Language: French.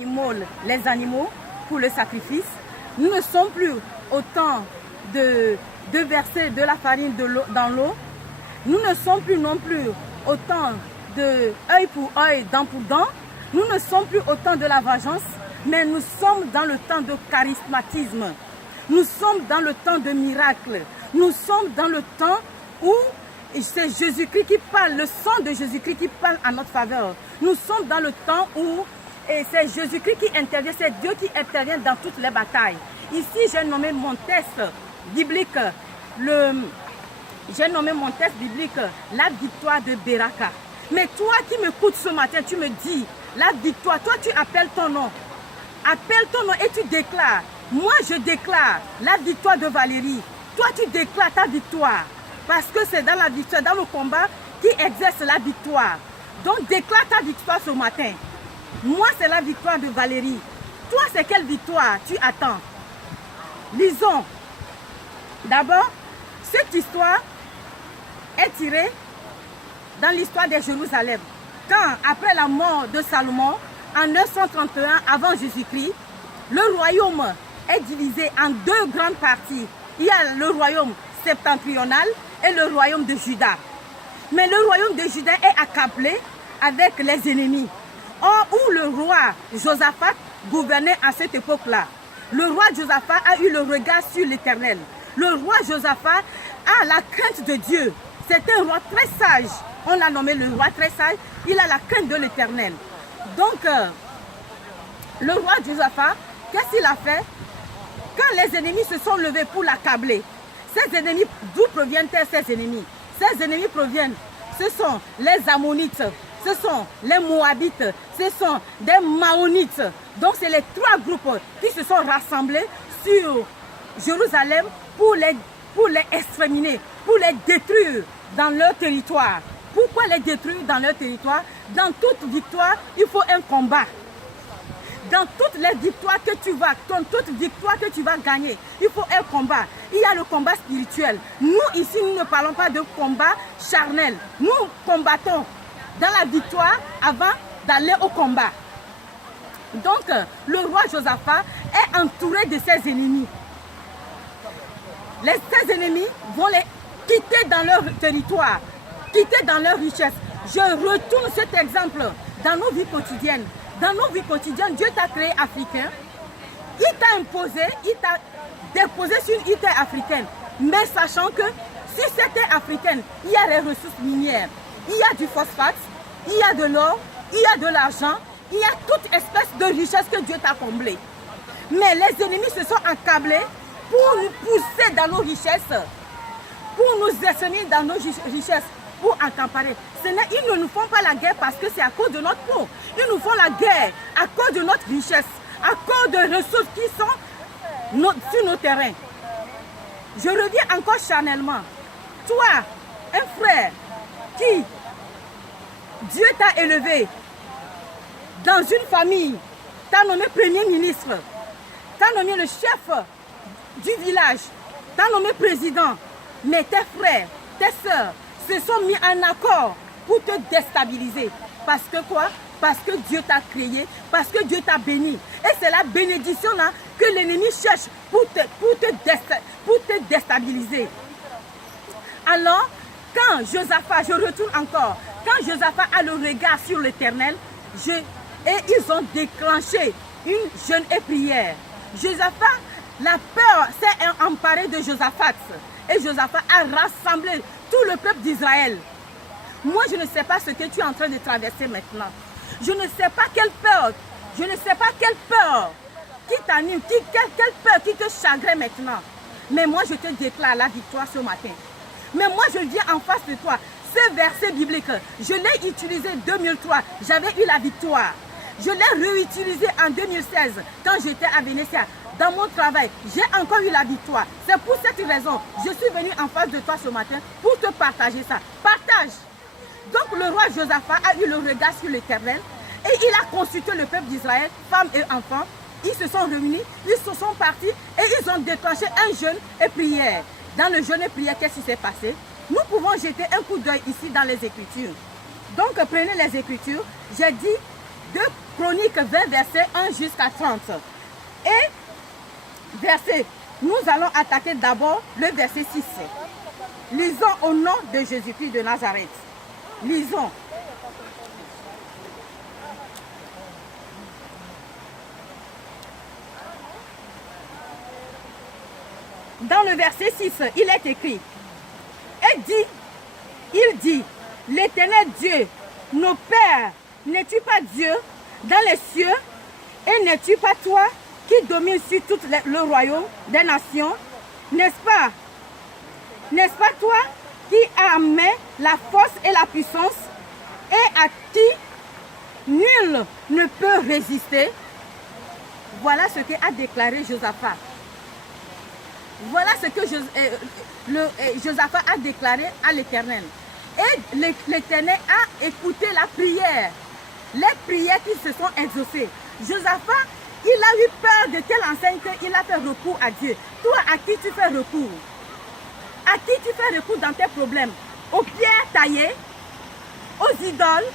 les animaux pour le sacrifice. Nous ne sommes plus au temps de verser de la farine dans l'eau. Nous ne sommes plus non plus au temps de œil pour œil, dent pour dent. Nous ne sommes plus au temps de la vengeance, mais nous sommes dans le temps de charismatisme. Nous sommes dans le temps de miracle. Nous sommes dans le temps où c'est Jésus-Christ qui parle, le sang de Jésus-Christ qui parle en notre faveur. Nous sommes dans le temps où c'est Jésus-Christ qui intervient, c'est Dieu qui intervient dans toutes les batailles. Ici, j'ai nommé mon texte biblique, la victoire de Beraka. Mais toi qui m'écoutes ce matin, tu me dis, la victoire, toi tu appelles ton nom. Appelle ton nom et tu déclares. Moi, je déclare la victoire de Valérie. Toi, tu déclares ta victoire. Parce que c'est dans la victoire, dans le combat, qui exerce la victoire. Donc, déclare ta victoire ce matin. Moi, c'est la victoire de Valérie. Toi, c'est quelle victoire tu attends? Lisons. D'abord, cette histoire est tirée dans l'histoire de Jérusalem. Quand, après la mort de Salomon, en 931 avant Jésus-Christ, le royaume est divisé en deux grandes parties. Il y a le royaume septentrional et le royaume de Juda. Mais le royaume de Juda est accablé avec les ennemis. Or, où le roi Josaphat gouvernait à cette époque-là. Le roi Josaphat a eu le regard sur l'Éternel. Le roi Josaphat a la crainte de Dieu. C'est un roi très sage. On l'a nommé le roi très sage. Il a la crainte de l'Éternel. Donc, le roi Josaphat, qu'est-ce qu'il a fait? Quand les ennemis se sont levés pour l'accabler, ces ennemis, d'où proviennent-ils ces ennemis? Ces ennemis proviennent, ce sont les Ammonites, ce sont les Moabites, ce sont des Maonites. Donc, c'est les trois groupes qui se sont rassemblés sur Jérusalem pour les exterminer, pour les détruire dans leur territoire. Pourquoi les détruire dans leur territoire? Dans toute victoire, il faut un combat. Dans toutes les victoires que tu vas, dans toute victoire que tu vas gagner, il faut un combat. Il y a le combat spirituel. Nous, ici, nous ne parlons pas de combat charnel. Nous combattons dans la victoire avant d'aller au combat. Donc, le roi Josaphat est entouré de ses ennemis. Ces ennemis vont les quitter dans leur territoire, quitter dans leur richesse. Je retourne cet exemple dans nos vies quotidiennes. Dans nos vies quotidiennes, Dieu t'a créé africain. Il t'a imposé, il t'a déposé sur une terre africaine. Mais sachant que sur cette terre africaine, il y a les ressources minières. Il y a du phosphate, il y a de l'or, il y a de l'argent, il y a toute espèce de richesse que Dieu t'a comblée. Mais les ennemis se sont accablés pour nous pousser dans nos richesses, pour nous assainir dans nos richesses, pour accaparer. Ils ne nous font pas la guerre parce que c'est à cause de notre peau. Ils nous font la guerre à cause de notre richesse, à cause de ressources qui sont sur nos terrains. Je reviens encore charnellement. Toi, un frère qui, Dieu t'a élevé dans une famille, t'a nommé premier ministre, t'a nommé le chef du village, t'a nommé président, mais tes frères, tes soeurs se sont mis en accord pour te déstabiliser. Parce que quoi? Parce que Dieu t'a créé, parce que Dieu t'a béni. Et c'est la bénédiction là que l'ennemi cherche pour te déstabiliser. Alors, quand Josaphat, je retourne encore, quand Josaphat a le regard sur l'Éternel, et ils ont déclenché une jeûne et prière. Josaphat, la peur s'est emparée de Josaphat. Et Josaphat a rassemblé tout le peuple d'Israël. Moi, je ne sais pas ce que tu es en train de traverser maintenant. Je ne sais pas quelle peur, qui t'anime, quelle peur qui te chagrine maintenant. Mais moi, je te déclare la victoire ce matin. Mais moi, je viens en face de toi. Ce verset biblique, je l'ai utilisé en 2003. J'avais eu la victoire. Je l'ai réutilisé en 2016 quand j'étais à Vénétia. Dans mon travail, j'ai encore eu la victoire. C'est pour cette raison, je suis venu en face de toi ce matin pour te partager ça. Partage. Donc le roi Josaphat a eu le regard sur l'Éternel et il a consulté le peuple d'Israël, femmes et enfants. Ils se sont réunis, ils se sont partis et ils ont déclenché un jeûne et prière. Dans le jeûne et prière, qu'est-ce qui s'est passé? Nous pouvons jeter un coup d'œil ici dans les Écritures. Donc prenez les Écritures. J'ai dit Chroniques 20, verset 1 jusqu'à 30. Et nous allons attaquer d'abord le verset 6. Lisons au nom de Jésus-Christ de Nazareth. Lisons. Dans le verset 6, il est écrit, il dit, l'Éternel Dieu, nos pères, n'es-tu pas Dieu dans les cieux, et n'es-tu pas toi qui domines sur tout le royaume des nations? N'est-ce pas toi qui as en main la force et la puissance, et à qui nul ne peut résister? Voilà ce qu'a déclaré Josaphat. Voilà ce que Josaphat a déclaré à l'Éternel. Et l'Éternel a écouté la prière, les prières qui se sont exaucées. Josaphat, il a eu peur de telle enseigne qu'il a fait recours à Dieu. Toi, à qui tu fais recours? À qui tu fais recours dans tes problèmes? Aux pierres taillées, aux idoles,